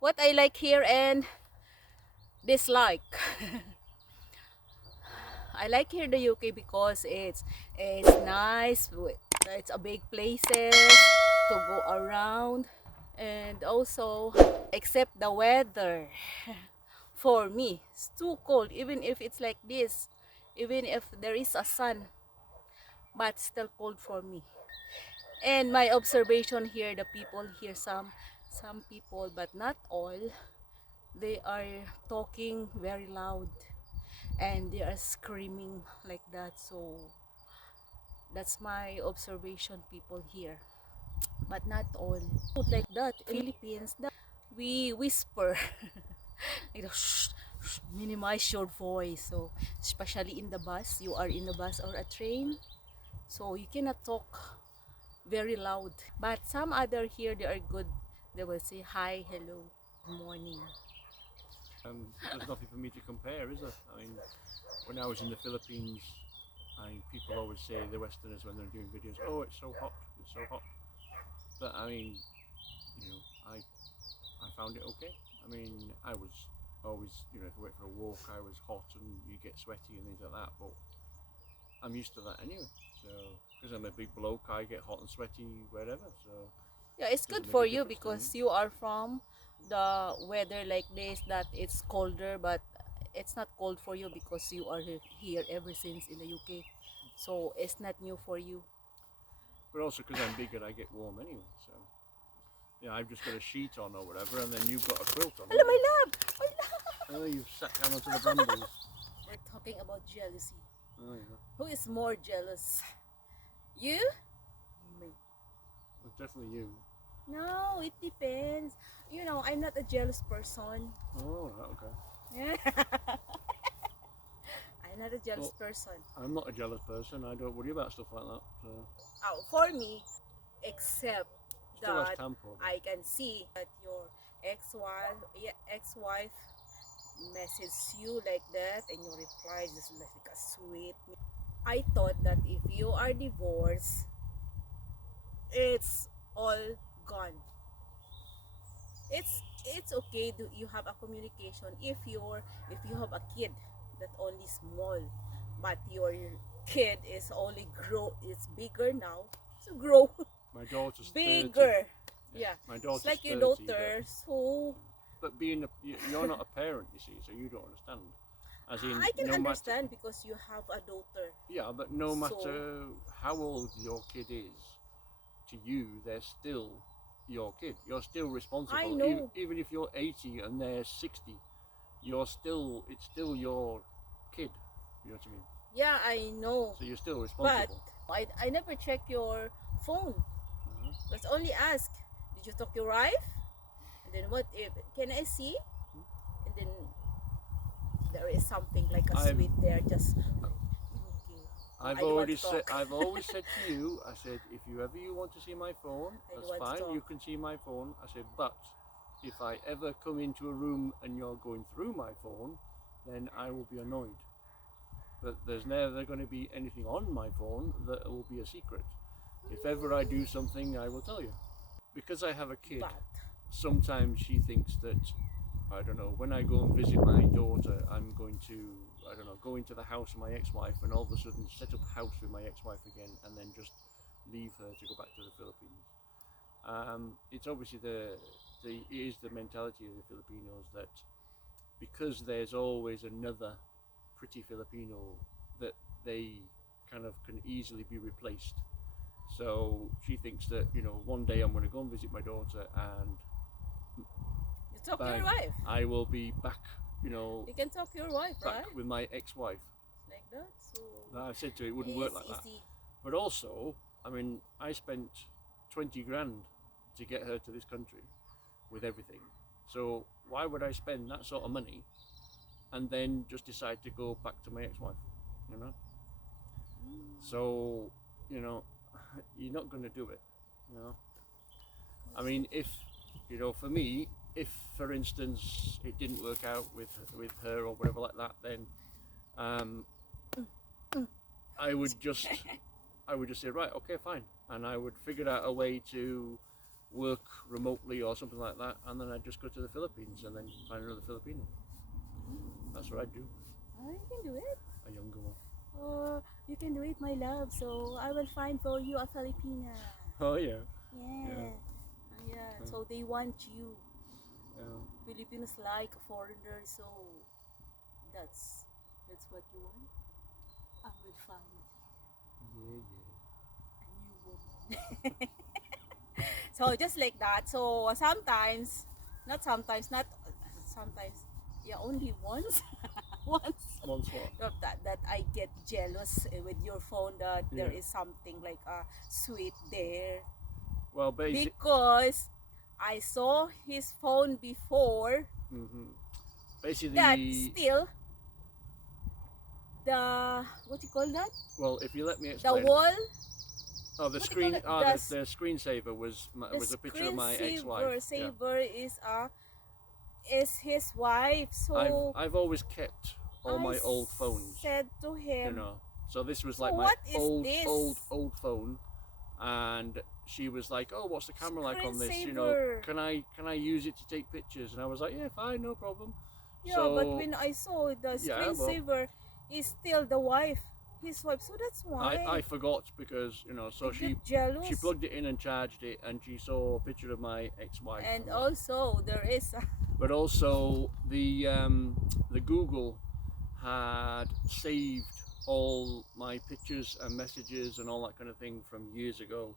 what I like here and dislike. I like here the UK because it's nice. It's a big places to go around, and also except the weather. For me, it's too cold. Even if it's like this, even if there is a sun, but still cold for me. And my observation here, the people here, some people, but not all, they are talking very loud and they are screaming like that. So that's my observation, people here, but not all like that. In Philippines, we whisper. You know, shh, shh, minimize your voice. So especially in the bus, you are in the bus or a train, so you cannot talk very loud. But some other here, they are good. They will say hi, hello, good morning. There's nothing for me to compare, is there? I mean, when I was in the Philippines, people always say, the Westerners, when they're doing videos, oh, it's so hot, it's so hot. But I mean, you know, I found it okay. I mean, I was always, if I went for a walk, I was hot and you get sweaty and things like that. But I'm used to that anyway. So, because I'm a big bloke, I get hot and sweaty wherever. So, Yeah, it's it doesn't good make for a you difference to me. because you are from the weather like this, that it's colder, but it's not cold for you because you are here ever since in the UK. So it's not new for you. But also because I'm bigger, I get warm anyway. So, yeah, I've just got a sheet on or whatever, and then you've got a quilt on, Hello, haven't my you? love! My love! Oh, you've sat down onto the brambles. We're talking about jealousy. Oh, yeah. Who is more jealous? You? Me. It's definitely you. No, it depends. You know, I'm not a jealous person. Oh, right, okay. I'm not a jealous Well, person. I'm not a jealous person. I don't worry about stuff like that. So, Oh, for me, except still has that tampon. I can see that your ex-wife messages you like that and you reply just like a sweet. I thought that if you are divorced, it's all gone. It's okay to you have a communication if you have a kid that only small, but your kid is only grow, it's bigger now, so grow My daughter's 30. bigger. Yeah, Yeah, my it's daughter's like your 30, but daughter. So being you're not a parent, you see, so you don't understand. As in, I can no matter, understand because you have a daughter. yeah, but no So matter how old your kid is, to you, they're still your kid. You're still I responsible, know. even if you're 80 and they're 60. It's still your kid. You know what I mean? Yeah, I know. So you're still But responsible. I never check your phone. Uh-huh. Let's only ask, did you talk your wife? And then what if can I see? And then there is something like a I've sweet there, just like, okay. I don't want to talk. I've always said to you, I said, if you want to see my phone, I don't that's want to fine. talk. You can see my phone. I said, but if I ever come into a room and you're going through my phone, then I will be annoyed. But there's never going to be anything on my phone that will be a secret. If ever I do something, I will tell you. Because I have a kid, But sometimes she thinks that, I don't know, when I go and visit my daughter, I'm going to, I don't know, go into the house of my ex-wife and all of a sudden set up house with my ex-wife again and then just leave her to go back to the Philippines. It's obviously it is the mentality of the Filipinos that because there's always another pretty Filipino, that they kind of can easily be replaced. So she thinks that, one day I'm going to go and visit my daughter and you talk to your bang, wife. I will be back, You can talk to your wife, back right? with my ex-wife. Like that. So I said to her it wouldn't work it's like that. easy. But also, I mean, I spent 20 grand to get her to this country with everything. So why would I spend that sort of money and then just decide to go back to my ex-wife? You know. So, you know, you're not going to do it. You know. I mean, if for me, if for instance it didn't work out with her or whatever like that, then um, I would just I would just say, right, okay, fine, and I would figure out a way to work remotely or something like that, and then I'd just go to the Philippines and then find another Filipino. That's what I'd do. Oh, you can do it. A younger one. Oh, you can do it, my love. So I will find for you a Filipina. Oh yeah. Yeah. Yeah. So they want you. Filipinos like a foreigner, so that's that's what you want. I will find Yeah, a new woman. So just like that. So sometimes, not sometimes, not sometimes. Yeah, only once. Once. Once what? That I get jealous with your phone that there Yeah. is something like a sweet there Well, basic. because I saw his phone before Hmm. that Basically, still the what you call that, well, if you let me the explain. wall, Oh, the what do you call screen. it, Oh, the screensaver was the was a picture of my ex-wife. screensaver Yeah. saver is his wife. So I've always kept all I my old phones. said to You him, know. So this was so like my what is old phone, and she was like, "Oh, what's the camera like on this? You know, screensaver? can I use it to take pictures?" And I was like, "Yeah, fine, no problem." Yeah, but So when I saw the yeah, well, screensaver is still the wife, his wife, so that's why I forgot because so I get jealous. she plugged it in and charged it, and she saw a picture of my ex-wife. And also there is But also the Google had saved all my pictures and messages and all that kind of thing from years ago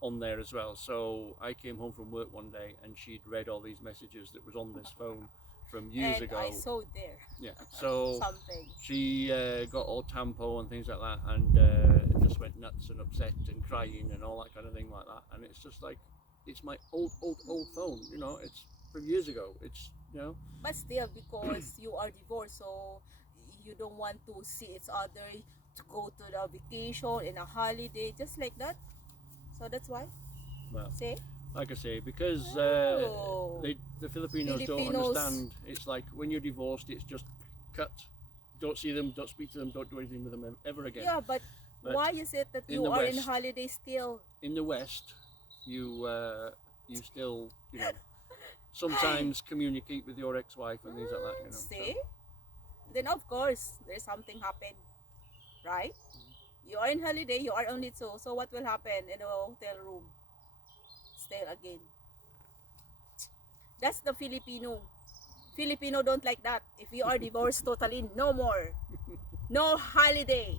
on there as well. So I came home from work one day and she'd read all these messages that was on this phone from years and ago. I saw there Yeah. So something. she got all tampo and things like that, and just went nuts and upset and crying and all that kind of thing like that. And it's just like, it's my old phone. It's from years ago. It's But still, because you are divorced, so you don't want to see each other to go to the vacation in a holiday, just like that. So that's why. well, See? like I say, because Oh. the Filipinos don't Filipinos. understand. It's like when you're divorced, it's just cut. Don't see them, don't speak to them, don't do anything with them ever again. Yeah, but But why is it that in you the are in West- holiday still? In the West, you still sometimes communicate with your ex-wife and things like that. See? Then of course there's something happened, right? You are in holiday, you are only two. So what will happen in a hotel room? Still again. That's the Filipino. Filipino don't like that. If you are divorced totally, no more. No holiday.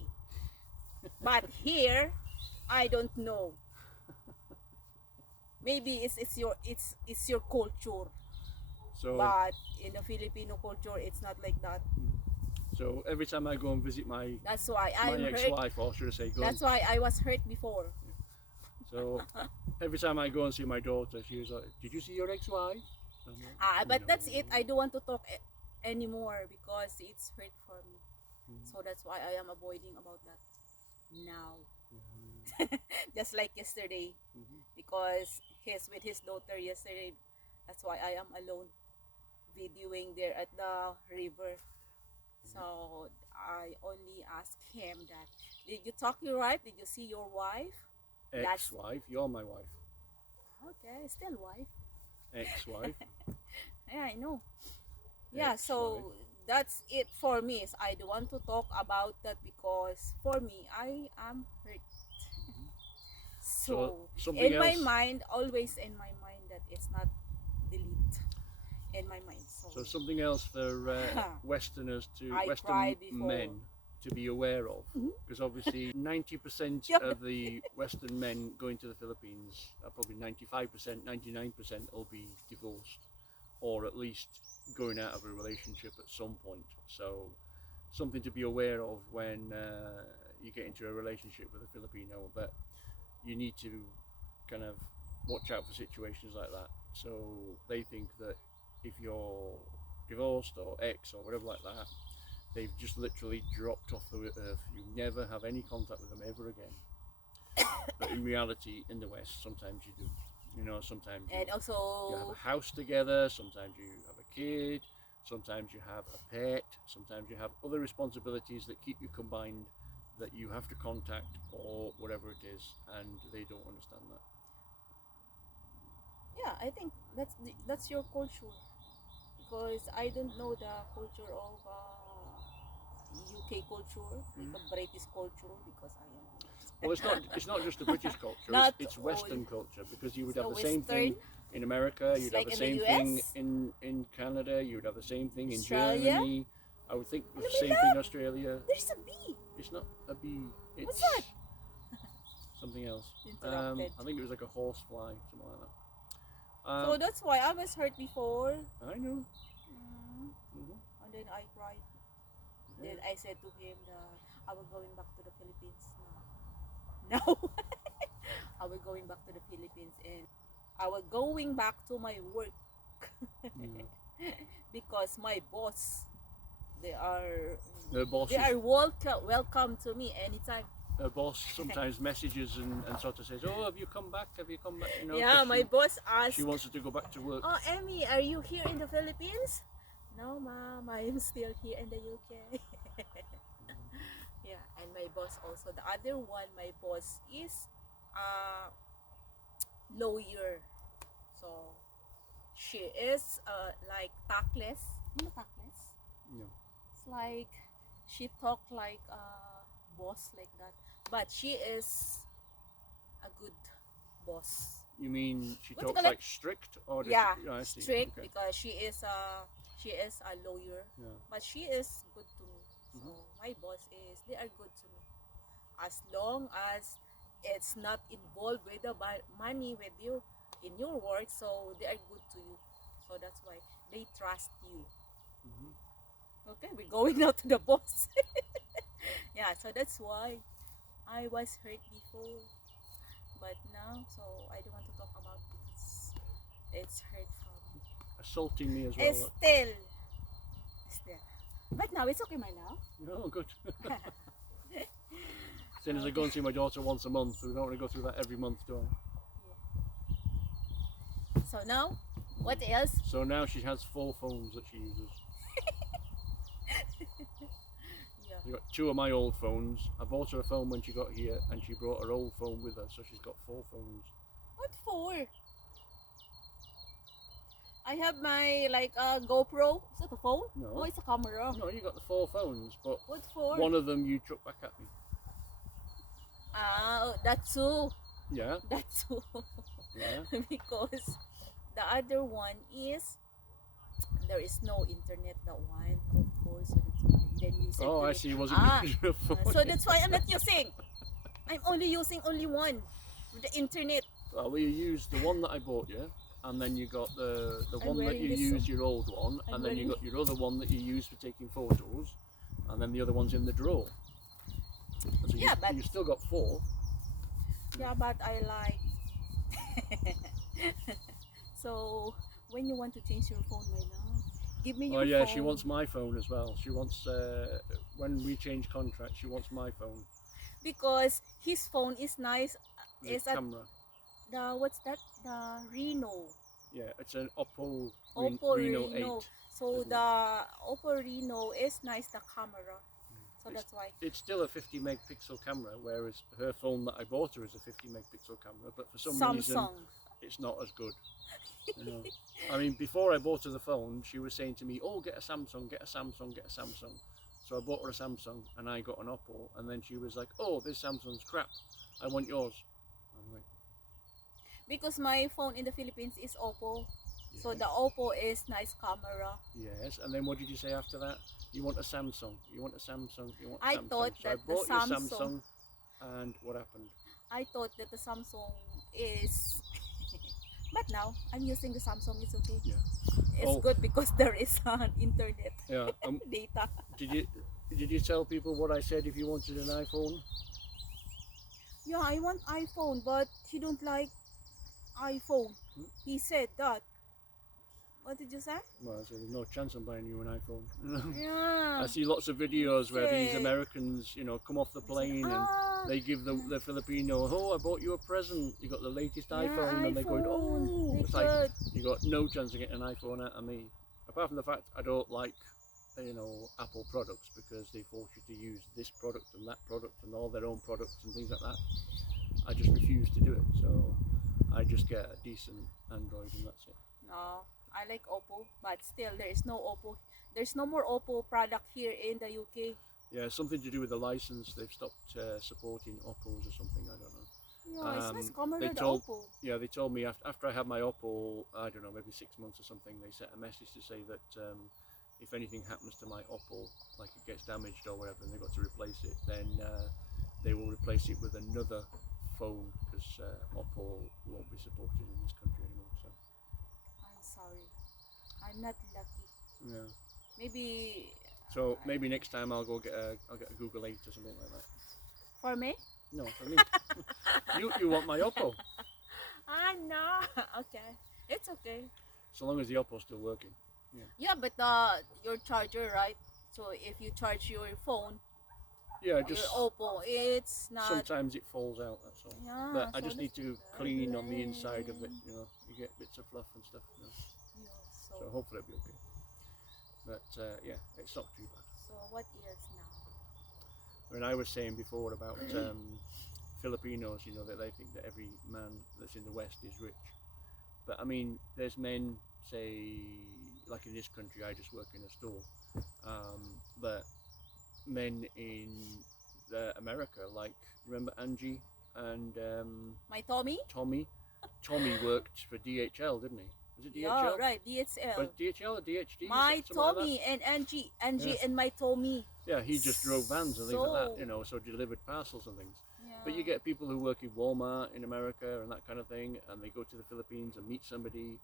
But here, I don't know. Maybe it's your culture. So But in the Filipino culture, it's not like that. so every time I go and visit my That's why my I'm hurt. ex-wife, or should I say, That's why I was hurt before. So every time I go and see my daughter, she was like, "Did you see your ex-wife?" I'm like, But that's it. "No." I don't want to talk anymore because it's hurt for me. So that's why I am avoiding about that now. Just like yesterday, because he's with his daughter yesterday. That's why I am alone, videoing there at the river. So I only asked him that, did you talk your wife? Did you see your wife? Ex-wife, you're my wife. Okay, still wife. Ex-wife. Yeah, I know. Yeah, so that's it for me. I don't want to talk about that because for me, I am hurt. So something in my else. mind, always in my mind that it's not delete in my mind. So something else for Westerners I Western cried before. men to be aware of, because obviously 90% Yeah. of the Western men going to the Philippines, probably 95%, 99% will be divorced, or at least going out of a relationship at some point. So something to be aware of when you get into a relationship with a Filipino, that you need to kind of watch out for situations like that. So they think that if you're divorced or ex or whatever like that, they've just literally dropped off the earth. You never have any contact with them ever again. But in reality, in the West, sometimes you do. Sometimes And you have also, a house together, sometimes you have a kid, sometimes you have a pet, sometimes you have other responsibilities that keep you combined, that you have to contact, or whatever it is, and they don't understand that. Yeah, I think that's your culture, because I don't know the culture of UK culture, like Mm. a British culture, because I am Well, it's not just the British culture. It's not it's all. Western culture because you would It's a have the same Western. thing in America. It's You'd have like the in the same thing US, in Canada. You'd have the same thing in Australia. Germany. I would think the Ano may same thing in love? Australia. There's a bee. It's not a bee. What's that? It's something else. Interrupted. I think it was like a horsefly, something like that. So that's why I was hurt before. I know. Mm. Hmm. And then I cried. Yeah. Then I said to him that I will going back to the Philippines now. No. I will going back to the Philippines, and I will going back to my work Yeah. because my boss, they are Her they bosses are welcome to me anytime. her boss sometimes messages and sort of says, "Oh, have you come back? Have you come back?" You know, Yeah, because my boss she asked, wants her to go back to work. "Oh, Emmy, are you here in the Philippines?" No, ma'am, I am still here in the UK. Yeah, and my boss also. The other one, my boss is a lawyer. So she is like tactless. You know tactless? Yeah. It's like she talk like a boss like that, but she is a good boss. You mean she What you talks call it? like strict, or does Yeah, she? Oh, I see. strict, Okay. because she is a lawyer, Yeah. but she is good to me. So Hmm. my boss is they are good to me, as long as it's not involved with the money with you in your work. So they are good to you. So that's why they trust you. Hmm. Okay, we're going now to the boss. Yeah, so that's why I was hurt before, but now, so I don't want to talk about it because it's hurtful. Assaulting me as It's well. still, but now it's okay, my love. Oh, good. Seeing as I go and see my daughter once a month, we don't want to go through that every month, do I? So now, what else? So now she has 4 phones that she uses. Yeah. She got 2 of my old phones. I bought her a phone when she got here, and she brought her old phone with her, so she's got 4 phones. What for? I have my like GoPro. Is that a phone? No. Oh, it's a camera. No, you got the 4 phones, but What for? one of them you chucked back at me. Ah, that's two. Yeah, That's two. yeah. Because the other one is there is no internet. That one, of course. So that's why. Then you said Oh, to I me, see. Was it ah, because your phone? so that's why I'm not using. I'm only using only one, the internet. Well, you used the one that I bought you, and then you got the I'm one that wearing you this. used, your old one, I'm and then you wearing. got your other one that you used for taking photos, and then the other one's in the drawer. So Yeah, but you still got 4. yeah, but I like. So when you want to change your phone, my love, give me Oh your yeah, phone. she wants my phone as well. She wants when we change contracts, she wants my phone. Because his phone is nice. The Is at camera. the what's that? The Reno. Yeah, it's an Oppo Oppo Reno 8, Reno. So isn't it? the Oppo Reno is nice, the camera. So It's, that's why. it's still a 50 megapixel camera, whereas her phone that I bought her is a 50 megapixel camera, but for some reason Samsung. it's not as good. You know, I mean, before I bought her the phone, she was saying to me, "Oh, get a Samsung, get a Samsung, get a Samsung." So I bought her a Samsung, and I got an Oppo, and then she was like, "Oh, this Samsung's crap. I want yours." I'm like, Because my phone in the Philippines is Oppo. So "Yes, the Oppo is nice camera. yes." And then what did you say after that? You want a Samsung. You want a Samsung. You want a I Samsung. thought So I that the bought you a Samsung Samsung, and what happened? I thought that the Samsung is but now I'm using the Samsung, it's okay. Yeah. It's Oh, good because there is an internet yeah. data. Did you did you tell people what I said if you wanted an iPhone? Yeah, I want iPhone, but he don't like iPhone. Hmm? He said that. What did you say? Well, I said there's no chance I'm buying you an iPhone. I Yeah. see lots of He videos where these said. Americans, come off the He said, plane and ah, they give the Filipino, "Oh, I bought you a present. You got the latest yeah, iPhone," and they're going, iPhone. "Oh," They it's like could. you got no chance of getting an iPhone out of me. Apart from the fact I don't like, Apple products because they force you to use this product and that product and all their own products and things like that. I just refuse to do it. So I just get a decent Android and that's it. No, I like Oppo, but still there is no Oppo. There's no more Oppo product here in the UK. Yeah, something to do with the license. They've stopped supporting Oppos or something. I don't know. Yeah, it's nice camera, They the told Oppo. Yeah, they told me after I had my Oppo, I don't know, maybe 6 months or something. They sent a message to say that if anything happens to my Oppo, like it gets damaged or whatever, and they got to replace it, then they will replace it with another phone because Oppo won't be supported in this country anymore. So I'm sorry, I'm not lucky. yeah. Maybe So maybe next time I'll get a Google 8 or something like that. for me. No, for me. You want my Oppo? Ah no. Okay, it's okay. So long as the Oppo's still working. Yeah, but your charger, right? So if you charge your phone, Yeah, your just Oppo, it's not. sometimes it falls out. That's all. Yeah, But I so just need that's to the clean on the inside of it. problem. You know, you get bits of fluff and stuff. You know, Yeah, so hopefully it'll be okay. But yeah, it's not too bad. so what is now? I mean, I was saying before about Filipinos. You know that they think that every man that's in the West is rich. But I mean, there's men, say, like in this country, I just work in a store. But men in America, like remember Angie and My Tommy? Tommy. Tommy worked for DHL, didn't he? Was it Yeah, DHL? right, Was DHL. it DHL or DHD? My Something like that? Tommy and Angie, Angie Yeah. and my Tommy. Yeah, he just drove vans and things like that, So- you know, so delivered parcels and things. Yeah. But you get people who work in Walmart in America and that kind of thing, and they go to the Philippines and meet somebody,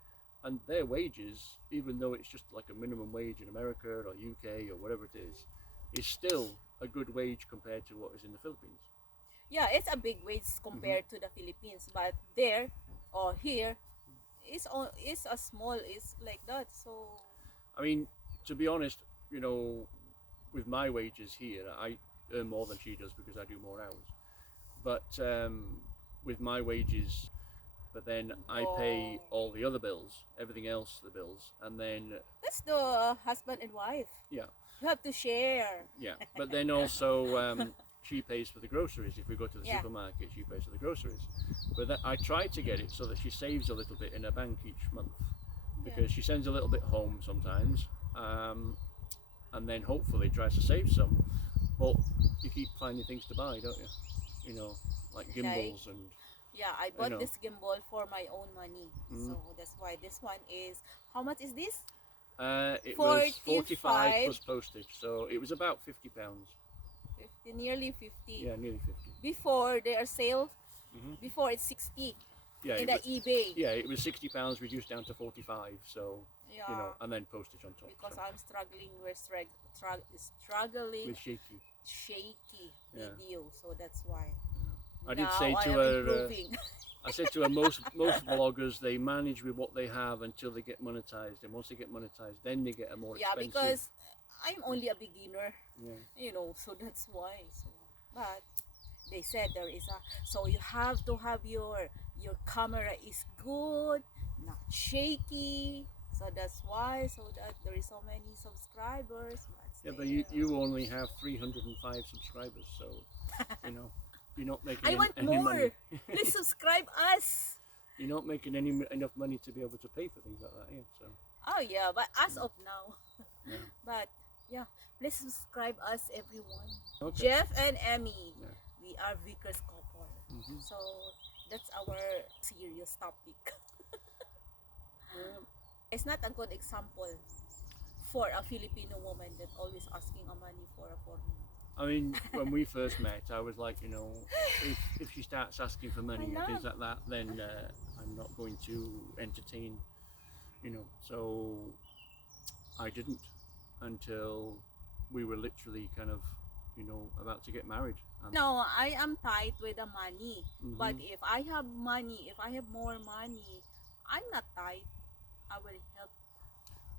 and their wages, even though it's just like a minimum wage in America or UK or whatever it is still a good wage compared to what is in the Philippines. Yeah, it's a big wage compared to the Philippines, but there or here, it's a small, it's like that. So I mean, to be honest, you know, with my wages here, I earn more than she does because I do more hours. But with my wages, but then I pay Oh. all the other bills, everything else, the bills, and then that's the husband and wife. yeah, You have to share. yeah. But then also she pays for the groceries. If we go to the Yeah. supermarket, she pays for the groceries. But I try to get it so that she saves a little bit in her bank each month because she sends a little bit home sometimes, and then hopefully tries to save some. But you keep finding things to buy, don't you? You know, like gimbals and Yeah, I bought know. this gimbal for my own money. Mm. So that's why this one is, how much is this? it was 45 45. plus postage, so it was about £50. 50, nearly 50. Yeah, nearly 50. Before they are sale, Mhm. before it's 60 Yeah, in it the was, eBay. yeah, it was £60 reduced down to 45. So Yeah, you know, and then postage on top. because so. I'm struggling. We're struggling With shaky. shaky Yeah. video, so that's why. I did Now say I to am her, improving. I said to her, most vloggers, they manage with what they have until they get monetized, and once they get monetized, then they get a more Yeah, expensive. because I'm only a beginner, Yeah. you know, so that's why. So, but they said there is a, so you have to have your camera is good, not shaky. So that's why, so that there is so many subscribers. Yeah, but you only have 305 subscribers, so you know you're not making I want any more. money. Please subscribe us. You're not making enough money to be able to pay for things like that. Yeah, so Oh yeah, but as of now, yeah. but yeah, please subscribe us everyone. Okay. Jeff and Emmy, Yeah. we are Vickers couple. Mhm. So that's our serious topic. It's not a good example for a Filipino woman that always asking a money for a foreign. I mean, when we first met, I was like, you know, if she starts asking for money and things like that, then I'm not going to entertain, you know. So I didn't until we were literally kind of, you know, about to get married. And No, I am tight with the money. But Mhm. if I have money, if I have more money, I'm not tight. I will help.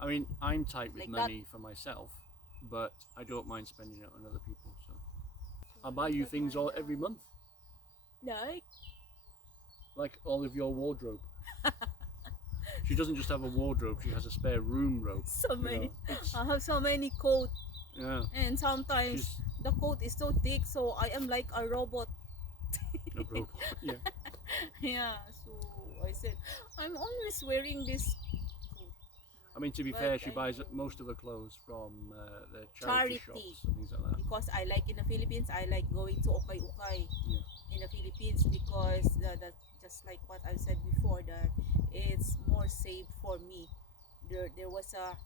I mean, I'm tight with Like that. money for myself, but I don't mind spending it on other people. So I buy you things every month, like all of your wardrobe. She doesn't just have a wardrobe; she has a spare room robe. So You many. know, it's, I have so many coats, yeah, and sometimes she's the coat is so thick, so I am like a robot. a robot. Yeah. Yeah, so I said, I'm always wearing this coat. I mean, to be But fair, she I buys know. most of her clothes from the charity Charity. shops and things like that. Because I like in the Philippines, I like going to ukay-ukay Yeah. in the Philippines because that just like what I said before, that it's more safe for me. There was a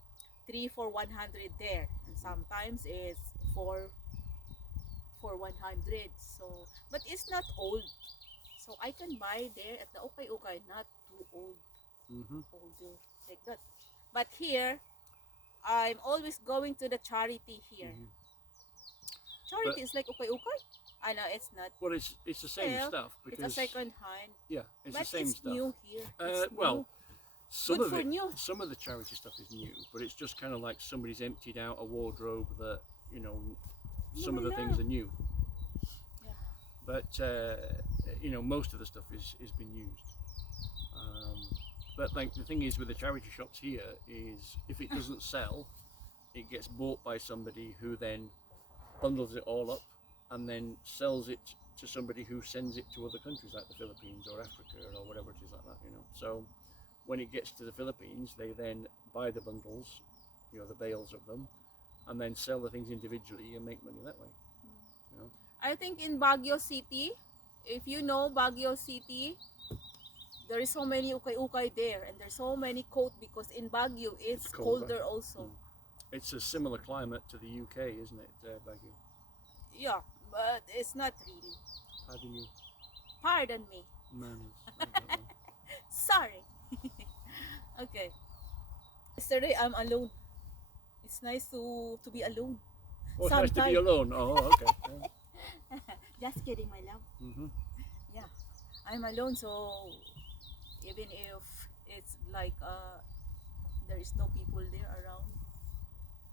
3 for 100 there, and sometimes it's 4 for 100. So, but it's not old. So I can buy there at the ukay-ukay, not too old, Mm-hmm. older like that. But here, I'm always going to the charity here. Mm-hmm. But Charity is like ukay-ukay. I know it's not. well, it's the same Well, stuff it's a because second hand, yeah, it's but the same it's stuff. new here. It's Well, new. some Good of for it, new. some of the charity stuff is new, but it's just kind of like somebody's emptied out a wardrobe that some of the things are new. Yeah. But most of the stuff is been used. But like the thing is with the charity shops here is if it doesn't sell, it gets bought by somebody who then bundles it all up and then sells it to somebody who sends it to other countries like the Philippines or Africa or whatever it is like that. So when it gets to the Philippines, they then buy the bundles, the bales of them, and then sell the things individually and make money that way. I think in Baguio City, if you know Baguio City, there is so many ukay-ukay there, and there's so many coat because in Baguio it's colder also. It's a similar climate to the UK, isn't it, Baguio? Yeah, but it's not really. Pardon you. Pardon me. Manners. I don't know. Sorry. Okay. Yesterday I'm alone. It's nice to be alone. Oh, it's nice to be alone. Oh, okay. Yeah. Just kidding, my love. Mm-hmm. Yeah, I'm alone, so even if it's like there is no people there around,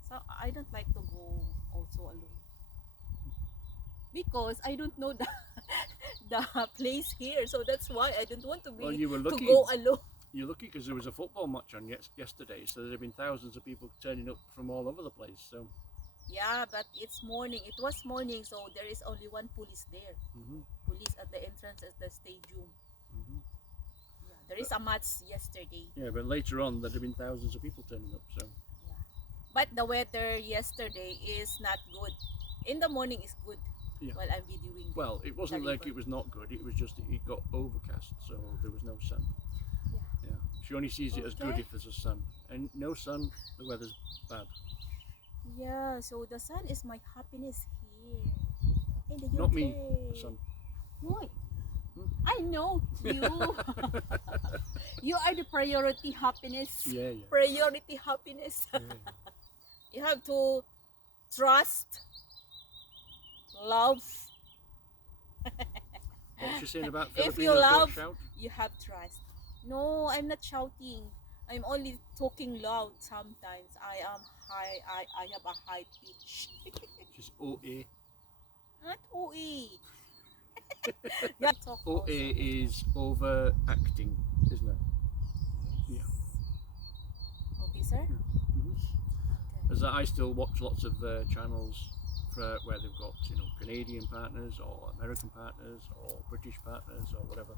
so I don't like to go also alone because I don't know the the place here, so that's why I don't want to be Well, you were to lucky. go alone. You're lucky because there was a football match on yesterday, so there have been thousands of people turning up from all over the place. So Yeah, but it's morning. It was morning, so there is only one police there. mm-hmm. Police at the entrance of the stadium. Mm-hmm. Yeah, there is a match yesterday. Yeah, but later on there'd have been thousands of people turning up. So Yeah. But the weather yesterday is not good. In the morning is good. Yeah. While I'm videoing. Well, it wasn't the like river. it was not good. It was just that it got overcast, so there was no sun. Yeah. Yeah. She only sees it as good Okay. if there's a sun, and no sun, the weather's bad. Yeah, so the sun is my happiness here in the UK. Not me, the sun. Why? Hmm? I know you. You are the priority happiness. Yeah. Priority happiness. Yeah. You have to trust, love. What was she saying about If Filipinos you love, don't shout? you have trust. No, I'm not shouting. I'm only talking loud sometimes. I am high. I have a high pitch. She's OA. Not OE. Yeah, talk OA also. is overacting, isn't it? Yes. Okay, sir. Mm-hmm. Okay. As I still watch lots of channels where they've got Canadian partners or American partners or British partners or whatever.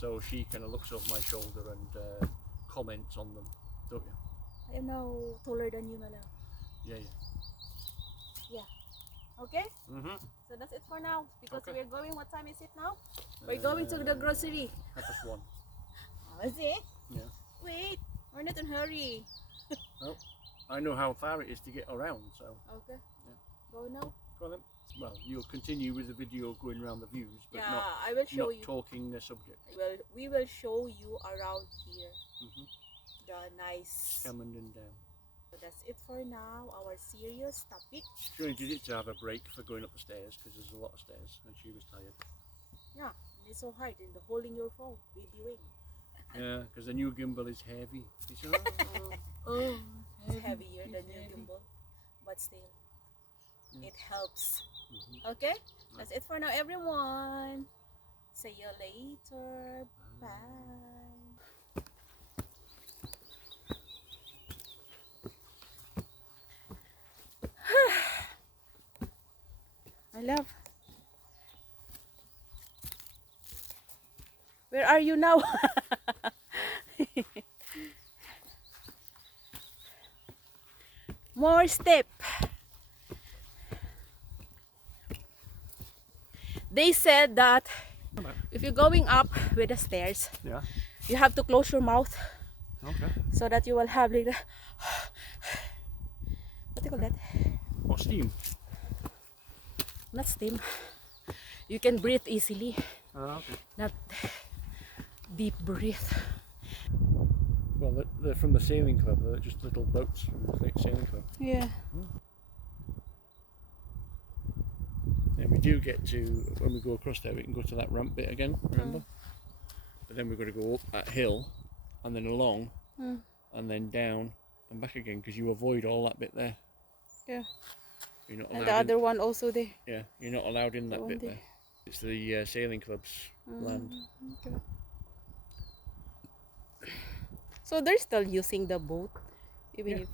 So she kind of looks over my shoulder and comments on them, don't you? I am now taller than you, my love. Yeah. Okay? Mm-hmm. So that's it for now. Because Okay. we're going, what time is it now? We're going to the grocery. 1:30. Is it? Yeah. Wait, we're not in a hurry. I know how far it is to get around, so Okay. Yeah. Go now. go on then. Well, you'll continue with the video going around the views, but Yeah, not I will show you. talking the subject. Well, we will show you around here Mm-hmm. the nice. Scamenden down. So that's it for now. Our serious topic. She only did it to have a break for going up the stairs because there's a lot of stairs and she was tired. Yeah, and it's so hard in the holding your phone, videoing. Yeah, because the new gimbal is heavy. It's, It's heavier than your gimbal, but still, it helps. Mhm. Okay, that's it for now, everyone. See you later. Bye. My love, where are you now? More step. They said that if you're going up with the stairs, Yeah. you have to close your mouth Okay. so that you will have like the what do you call that? Or steam. Not steam. You can breathe easily, Okay. not deep breath. Well, they're from the sailing club. They're just little boats from the sailing club. Yeah. And we do get to, when we go across there, we can go to that ramp bit again, remember? But then we've got to go up that hill and then along and then down and back again because you avoid all that bit there. Yeah. You're not And allowed the in, other one also there. yeah, you're not allowed in that one bit there. there. It's the sailing club's land. Okay. So they're still using the boat, even Yeah.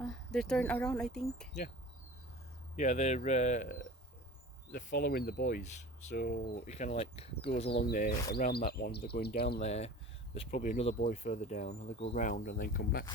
if they turn around, I think. Yeah, they're following the boys, so it kind of like goes along there, around that one. They're going down there. There's probably another boy further down, and they go round and then come back.